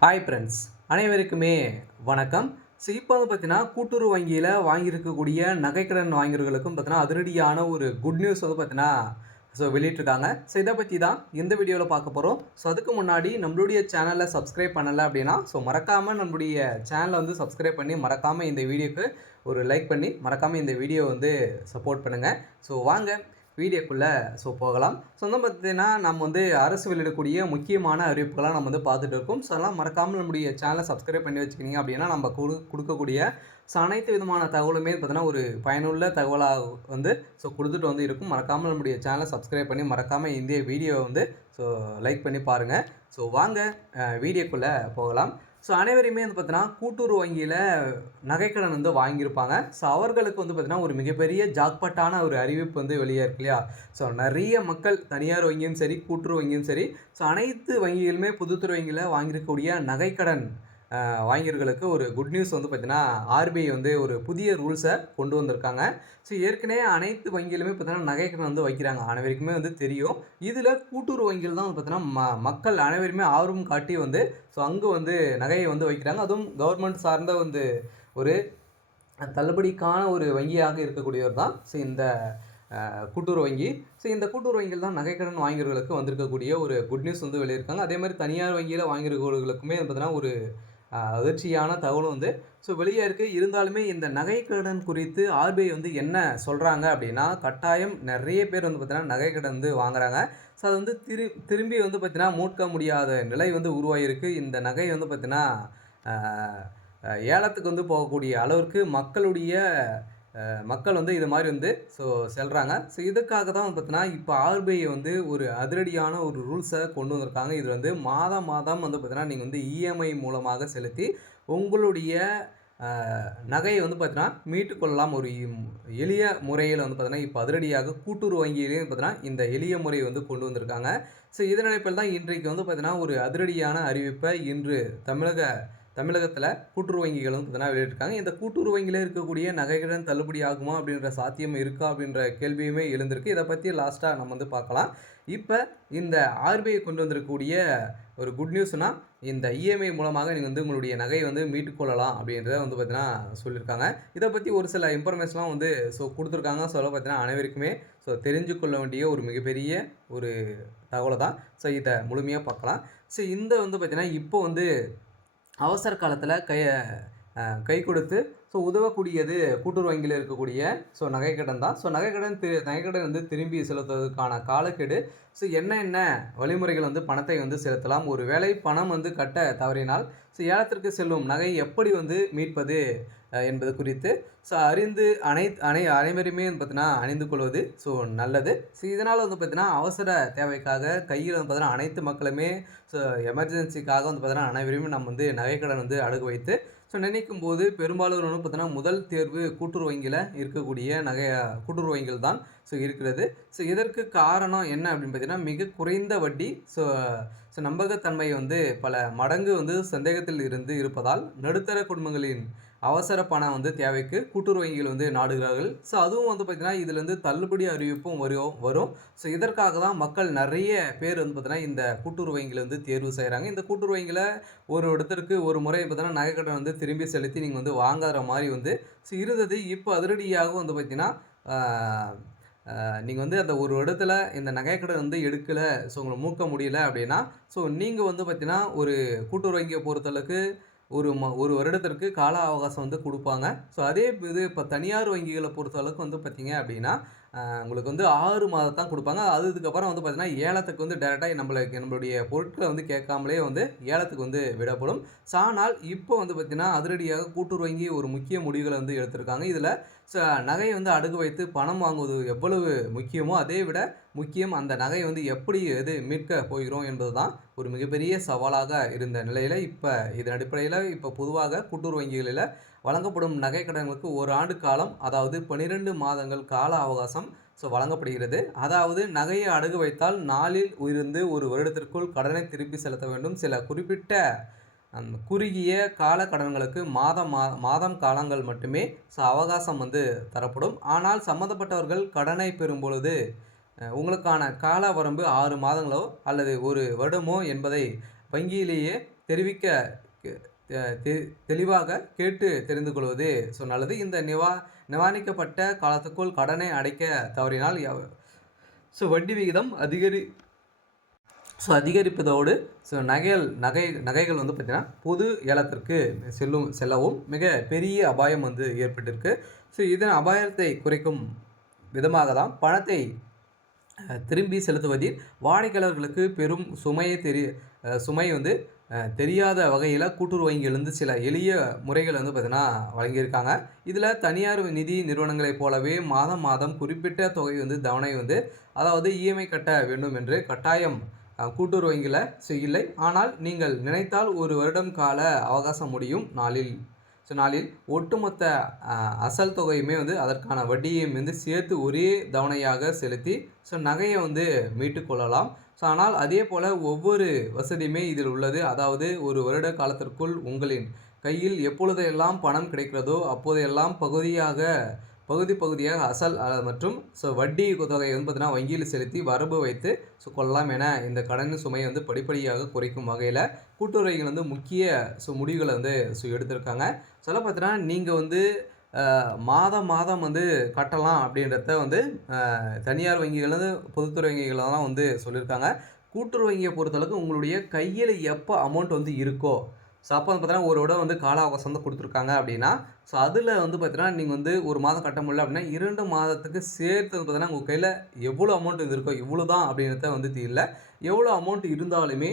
Hi friends, அனைவருக்குமே வணக்கம். So இப்போ வந்து பார்த்தீங்கன்னா, கூட்டுறவு வங்கியில வாங்கியிருக்கக்கூடிய நகைக்கடன் வாங்கியவர்களுக்கும் பார்த்தீங்கன்னா, அதிரடியான ஒரு குட் நியூஸ் வந்து பார்த்தீங்கன்னா, வெளியிட்டிருக்காங்க. ஸோ இத பத்தி தான் இந்த வீடியோல பார்க்க போறோம். ஸோ அதுக்கு முன்னாடி நம்மளுடைய சேனல சப்ஸ்கிரைப் பண்ணல அப்படின்னா, மறக்காம நம்மளுடைய சேனல வந்து சப்ஸ்கிரைப் பண்ணி, மறக்காம இந்த வீடியோக்கு ஒரு லைக் பண்ணி, மறக்காம இந்த வீடியோ வந்து சப்போர்ட் பண்ணுங்க. ஸோ வாங்க வீடியோக்குள்ள போகலாம். வந்து பார்த்தீங்கன்னா, நம்ம வந்து அரசு வெளியிடக்கூடிய முக்கியமான அறிவிப்புகளா நம்ம வந்து பார்த்துட்டு இருக்கோம். அதெல்லாம் மறக்காம நம்முடைய சேனல சப்ஸ்கிரைப் பண்ணி வச்சுக்கினீங்க அப்படின்னா, நம்ம குடுக்கக்கூடிய அனைத்து விதமான தகவலுமே பார்த்தீங்கன்னா, ஒரு பயனுள்ள தகவலா வந்து குடுத்துட்டு வந்து இருக்கும். மறக்காம நம்முடைய சேனல சப்ஸ்கிரைப் பண்ணி, மறக்காம இந்த வீடியோவ வந்து லைக் பண்ணி பாருங்க. வாங்க வீடியோக்குள்ள போகலாம். அனைவரையுமே வந்து பார்த்தீங்கன்னா, கூட்டுறவு வங்கியில நகைக்கடன் வந்து வாங்கியிருப்பாங்க. அவர்களுக்கு வந்து பார்த்தீங்கன்னா, ஒரு மிகப்பெரிய ஜாக்பாட்டான ஒரு அறிவிப்பு வந்து வெளியே இருக்கு இல்லையா? நெறைய மக்கள் தனியார் வங்கியும் சரி, கூட்டுறவு வங்கியும் சரி, அனைத்து வங்கிகளுமே பொதுத்துறை வங்கியில வாங்கியிருக்கக்கூடிய நகைக்கடன் வாங்கியவர்களுக்கு ஒரு குட் நியூஸ் வந்து பார்த்தீங்கன்னா, ஆர்பிஐ வந்து ஒரு புதிய ரூல்ஸ கொண்டு வந்திருக்காங்க. ஏற்கனவே அனைத்து வங்கியிலுமே பார்த்தீங்கன்னா, நகைக்கடன் வந்து வைக்கிறாங்க. அனைவருக்குமே வந்து தெரியும். இதில கூட்டுறவு வங்கிகள் தான் வந்து பார்த்தீங்கன்னா, மக்கள் அனைவருமே ஆர்வம் காட்டி வந்து அங்கு வந்து நகையை வந்து வைக்கிறாங்க. அதுவும் கவர்மெண்ட் சார்ந்த வந்து ஒரு தள்ளுபடிக்கான ஒரு வங்கியாக இருக்கக்கூடியவர் தான் இந்த கூட்டுறவு வங்கி. இந்த கூட்டுறவு வங்கியில் தான் நகைக்கடன் வாங்கியவர்களுக்கு வந்திருக்கக்கூடிய ஒரு குட் நியூஸ் வந்து வெளியிருக்காங்க. அதேமாதிரி தனியார் வங்கியில வாங்கியிருக்கவர்களுக்குமே பார்த்தீங்கன்னா, ஒரு அதிர்ச்சியான தகவலும் வந்து வெளியே இருக்கு. இருந்தாலுமே இந்த நகைக்கடன் குறித்து ஆர்பிஐ வந்து என்ன சொல்றாங்க அப்படின்னா, கட்டாயம் நெறைய பேர் வந்து பார்த்தீங்கன்னா, நகைக்கடன் வந்து வாங்குறாங்க. அது வந்து திரும்பி வந்து பார்த்தீங்கன்னா, மீட்க முடியாத நிலை வந்து உருவாகியிருக்கு. இந்த நகை வந்து பார்த்தீங்கன்னா, அ ஏலத்துக்கு வந்து போகக்கூடிய அளவிற்கு மக்கள் வந்து இது மாரி வந்து செல்றாங்க. இதுக்காக தான் வந்து பார்த்தீங்கன்னா, இப்ப ஆர்பிஐ வந்து ஒரு அதிரடியான ஒரு ரூல்ஸ கொண்டு வந்திருக்காங்க. இது வந்து மாதம் மாதம் வந்து பார்த்தீங்கன்னா, நீங்க வந்து இஎம்ஐ மூலமாக செலுத்தி உங்களுடைய நகையை வந்து பார்த்தீங்கன்னா, மீட்டுக் கொள்ளலாம். ஒரு எளிய முறையில வந்து பார்த்தீங்கன்னா, இப்ப அதிரடியாக கூட்டுறவு வங்கியிலேயும் பார்த்தீங்கன்னா, இந்த எளிய முறை வந்து கொண்டு வந்திருக்காங்க. இதன் அடிப்படையில் தான் இன்றைக்கு வந்து பார்த்தீங்கன்னா, ஒரு அதிரடியான அறிவிப்ப இன்று தமிழகத்தில கூட்டுறவு வங்கிகள் வந்து பார்த்தீங்கன்னா வெளியிட்டிருக்காங்க. இந்த கூட்டுறவு வங்கியில இருக்கக்கூடிய நகைக்கடன் தள்ளுபடி ஆகுமா? அப்படின்ற சாத்தியம் இருக்கா? அப்படின்ற கேள்வியுமே எழுந்திருக்கு. இத பத்தி லாஸ்ட்டா நம்ம வந்து பார்க்கலாம். இப்ப இந்த ஆர்பிஐ கொண்டு வந்திருக்கக்கூடிய ஒரு குட் நியூஸ்னா, இந்த இஎம்ஐ மூலமாக நீங்க வந்து உங்களுடைய நகையை வந்து மீட்டுக் கொள்ளலாம் அப்படின்றத வந்து பார்த்தீங்கன்னா சொல்லியிருக்காங்க. இத பத்தி ஒரு சில இன்ஃபர்மேஷன்லாம் வந்து குடுத்துருக்காங்க. பார்த்தீங்கன்னா அனைவருக்குமே தெரிஞ்சு கொள்ள வேண்டிய ஒரு மிகப்பெரிய ஒரு தகவல தான். இத முழுமையா பார்க்கலாம். இந்த வந்து பார்த்தீங்கன்னா, இப்போ வந்து அவசர காலத்தில கை கொடுத்து உதவக்கூடியது கூட்டுறவு வங்கியில இருக்கக்கூடிய நகைக்கடன் தான். நகைக்கடன் வந்து திரும்பி செலுத்துவதற்கான காலக்கெடு என்ன வழிமுறைகள் வந்து பணத்தை வந்து செலுத்தலாம். ஒரு வேளை பணம் வந்து கட்ட தவறினால் ஏலத்திற்கு செல்லும் நகை எப்படி வந்து மீட்பது என்பது குறித்து அறிந்து அனைவருமே வந்து பார்த்தீங்கன்னா அணிந்து கொள்வது நல்லது. இதனால வந்து பார்த்தீங்கன்னா, அவசர தேவைக்காக கையில வந்து பார்த்தீங்கன்னா, அனைத்து மக்களுமே எமர்ஜென்சிக்காக வந்து பார்த்தீங்கன்னா, அனைவரையுமே நம்ம வந்து நகைக்கடன் வந்து அடகு வைத்து நினைக்கும்போது பெரும்பாலோர் வந்து பார்த்தீங்கன்னா, முதல் தேர்வு கூட்டுறவு வங்கியில இருக்கக்கூடிய கூட்டுறவு வங்கிகள் தான் இருக்கிறது. இதற்கு காரணம் என்ன அப்படின்னு பார்த்தீங்கன்னா, மிக குறைந்த வட்டி நம்பகத்தன்மை வந்து பல மடங்கு வந்து சந்தேகத்தில் இருந்து இருப்பதால், நடுத்தர குடும்பங்களின் அவசர பணம் வந்து தேவைக்கு கூட்டுறவு வங்கிகள் வந்து நாடுகிறார்கள். அதுவும் வந்து பார்த்தீங்கன்னா, இதுலேருந்து தள்ளுபடி அறிவிப்பும் வரும். இதற்காக தான் மக்கள் நெறைய பேர் வந்து பார்த்தீங்கன்னா, இந்த கூட்டுறவு வங்கியில வந்து தேர்வு செய்றாங்க. இந்த கூட்டுறவு வங்கியில ஒரு இடத்திற்கு ஒரு முறை பார்த்தீங்கன்னா, நகைக்கடன் வந்து திரும்பி செலுத்தி நீங்க வந்து வாங்குற மாரி வந்து இருந்தது. இப்போ அதிரடியாக வந்து பார்த்தீங்கன்னா, ஆ நீங்க வந்து அந்த ஒரு இடத்துல இந்த நகைக்கடன் வந்து எடுக்கல, உங்கள மீட்க முடியல அப்படின்னா, நீங்க வந்து பார்த்தீங்கன்னா, ஒரு கூட்டுறவு வங்கிய பொறுத்தளவுக்கு ஒரு வருடத்திற்கு கால அவகாசம் வந்து குடுப்பாங்க. அதே இது இப்ப தனியார் வங்கிகள பொறுத்த அளவுக்கு வந்து பார்த்தீங்க அப்படின்னா, உங்களுக்கு வந்து 6 மாதம் தான் குடுப்பாங்க. அதுக்கப்புறம் வந்து பார்த்தீங்கன்னா, ஏலத்துக்கு வந்து டைரக்ட்டா நம்மளுடைய பொருட்கள வந்து கேட்காமலே வந்து ஏலத்துக்கு வந்து விடப்படும். ஆனால் இப்போ வந்து பார்த்தீங்கன்னா, அதிரடியாக கூட்டுறவு வங்கி ஒரு முக்கிய முடிவுகள வந்து எடுத்திருக்காங்க. இதுல நகைய வந்து அடகு வைத்து பணம் வாங்குவது எவ்வளவு முக்கியமோ, அதை விட முக்கியம் அந்த நகைய வந்து எப்படி மீட்க போகிறோம் என்பது தான் ஒரு மிகப்பெரிய சவாலாக இருந்த நிலையில, இதன் அடிப்படையில பொதுவாக கூட்டுறவு வங்கிகளில வழங்கப்படும் நகை கடன்களுக்கு 1 ஆண்டு காலம், அதாவது 12 மாதங்கள் கால அவகாசம் வழங்கப்படுகிறது. அதாவது நகையை அடகு வைத்தால் நாளில் இருந்து 1 வருடத்திற்குள் கடனை திருப்பி செலுத்த வேண்டும். சில குறிப்பிட்ட குறுகிய கால கடன்களுக்கு மாதம் காலங்கள் மட்டுமே அவகாசம் வந்து தரப்படும். ஆனால் சம்மந்தப்பட்டவர்கள் கடனை பெறும்பொழுது உங்களுக்கான கால வரம்பு 6 மாதங்களோ அல்லது 1 வருடமோ என்பதை வங்கியிலேயே தெரிவிக்க தெளிவாக கேட்டு தெரிந்து கொள்வது நல்லது. இந்த நிர்ணயிக்கப்பட்ட காலத்துக்குள் கடனை அடைக்க தவறினால் வட்டி விகிதம் அதிகரிப்பதோடு நகைகள் வந்து பார்த்தீங்கன்னா பொது ஏலத்திற்கு செல்லவும் மிக பெரிய அபாயம் வந்து ஏற்பட்டிருக்கு. இதன் அபாயத்தை குறைக்கும் விதமாக தான் பணத்தை திரும்பி செலுத்துவதில் வாடிக்கையாளர்களுக்கு பெரும் சுமை வந்து தெரியாத வகையில் கூட்டுறவு வங்கியிலிருந்து சில எளிய முறைகள் வந்து பார்த்தீங்கன்னா வழங்கியிருக்காங்க. இதில் தனியார் நிதி நிறுவனங்களைப் போலவே மாதம் குறிப்பிட்ட தொகை வந்து தவணை வந்து அதாவது இஎம்ஐ கட்ட வேண்டும் என்று கட்டாயம் கூட்டுறவு வங்கியில் இல்லை. ஆனால் நீங்கள் நினைத்தால் 1 வருடம் கால அவகாசம் முடியும் நாளில் ஒட்டுமொத்த அசல் தொகையுமே வந்து அதற்கான வட்டியையும் வந்து சேர்த்து ஒரே தவணையாக செலுத்தி நகையை வந்து மீட்டு கொள்ளலாம். ஆனால் அதே போல் ஒவ்வொரு வசதியுமே இதில் உள்ளது. அதாவது 1 வருட காலத்திற்குள் உங்களின் கையில் எப்பொழுதெல்லாம் பணம் கிடைக்கிறதோ அப்போதெல்லாம் பகுதியாக அசல் மற்றும் வட்டி தொகையை வந்து பார்த்தீங்கன்னா வங்கியில் செலுத்தி வரம்பு வைத்து கொள்ளலாம் என இந்த கடன் சுமையை வந்து படிப்படியாக குறைக்கும் வகையில் கூட்டுறவுகள் வந்து முக்கிய முடிவுகளை வந்து எடுத்திருக்காங்க. சொல்ல பார்த்தீங்கன்னா நீங்கள் வந்து மாதம் வந்து கட்டலாம் அப்படின்றத வந்து தனியார் வங்கிகள் வந்து பொதுத்துறை வங்கிகளெலாம் வந்து சொல்லியிருக்காங்க. கூட்டுறவு வங்கியை பொறுத்தளவுக்கு உங்களுடைய கையில் எப்போ அமௌண்ட் வந்து இருக்கோ அப்போ வந்து பார்த்தீங்கன்னா ஒரு விட வந்து கால அவகாசம் வந்து கொடுத்துருக்காங்க அப்படின்னா அதில் வந்து பார்த்தீங்கன்னா நீங்கள் வந்து 1 மாதம் கட்ட முடியல அப்படின்னா 2 மாதத்துக்கு சேர்த்து வந்து பார்த்தீங்கன்னா உங்கள் கையில் எவ்வளோ அமௌண்ட் இது இருக்கோ இவ்வளோ தான் அப்படின்றத வந்து தெரியல. எவ்வளோ அமௌண்ட் இருந்தாலுமே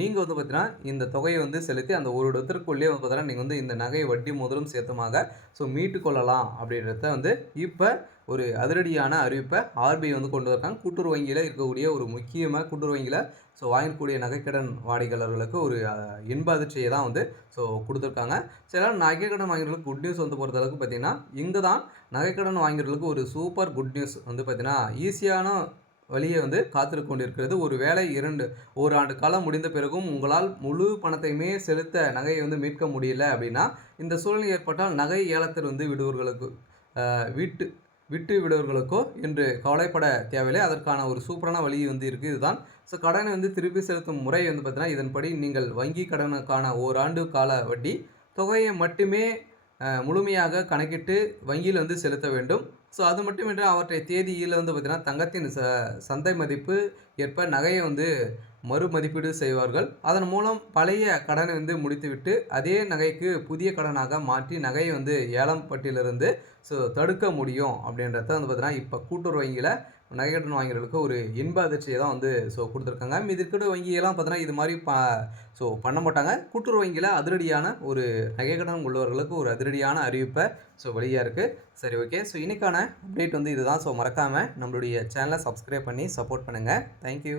நீங்கள் வந்து பார்த்தீங்கன்னா இந்த தொகையை வந்து செலுத்தி அந்த ஒரு இடத்திற்குள்ளேயே வந்து பார்த்தீங்கன்னா நீங்கள் வந்து இந்த நகை வட்டி முதலும் சேர்த்துமாக மீட்டு கொள்ளலாம் அப்படின்றத வந்து இப்போ ஒரு அதிரடியான அறிவிப்பை ஆர்பிஐ வந்து கொண்டு வராங்க. கூட்டுறவு வங்கியில் இருக்கக்கூடிய ஒரு முக்கியமாக கூட்டுறவு வங்கியில் வாங்கக்கூடிய நகைக்கடன் வாடிக்கையாளர்களுக்கு ஒரு இன்ப அதிர்ச்சியை தான் வந்து கொடுத்துருக்காங்க. எல்லாம் நகைக்கடன் வாங்கிகளுக்கு குட் நியூஸ் வந்து பொறுத்தளவுக்கு பார்த்தீங்கன்னா இங்கே தான் நகைக்கடன் வாங்கிகளுக்கு ஒரு சூப்பர் குட் நியூஸ் வந்து பார்த்தீங்கன்னா ஈஸியான வழியை வந்து காத்திருக்க கொண்டிருக்கிறது. ஒரு வேளை 1 ஆண்டு காலம் முடிந்த பிறகும் உங்களால் முழு பணத்தையுமே செலுத்த நகையை வந்து மீட்க முடியல அப்படின்னா இந்த சூழ்நிலை ஏற்பட்டால் நகை ஏலத்தில் வந்து விட்டு விடுவர்களுக்கோ என்று கவலைப்பட தேவையில்லை. அதற்கான ஒரு சூப்பரான வழி வந்து இருக்குது. இதுதான் கடனை வந்து திருப்பி செலுத்தும் முறை வந்து பார்த்தீங்கன்னா இதன்படி நீங்கள் வங்கி கடனுக்கான 1 ஆண்டு கால வட்டி தொகையை மட்டுமே முழுமையாக கணக்கிட்டு வங்கியில் வந்து செலுத்த வேண்டும். அது மட்டுமின்றி அவற்றை தேதியில் வந்து பார்த்தீங்கன்னா தங்கத்தின் சந்தை மதிப்பு ஏற்ப நகையை வந்து மறுமதிப்பீடு செய்வார்கள். அதன் மூலம் பழைய கடனை வந்து முடித்துவிட்டு அதே நகைக்கு புதிய கடனாக மாற்றி நகையை வந்து ஏலம் பட்டியலிருந்து தடுக்க முடியும் அப்படின்றத வந்து பார்த்தீங்கன்னா இப்போ கூட்டுறவு வங்கியில் நகைக்கடன் வாங்கிறதுக்கு ஒரு இன்ப அதிர்ச்சியை தான் வந்து கொடுத்துருக்காங்க. இருக்கிற வங்கியெல்லாம் பார்த்தீங்கன்னா இது மாதிரி பண்ண மாட்டாங்க. கூட்டுறவு வங்கியில் அதிரடியான ஒரு நகைக்கடன் உள்ளவர்களுக்கு ஒரு அதிரடியான அறிவிப்பை வழியாக இருக்குது. சரி, ஓகே. இன்றைக்கான அப்டேட் வந்து இதுதான். மறக்காமல் நம்மளுடைய சேனலை சப்ஸ்கிரைப் பண்ணி சப்போர்ட் பண்ணுங்கள். தேங்க்யூ.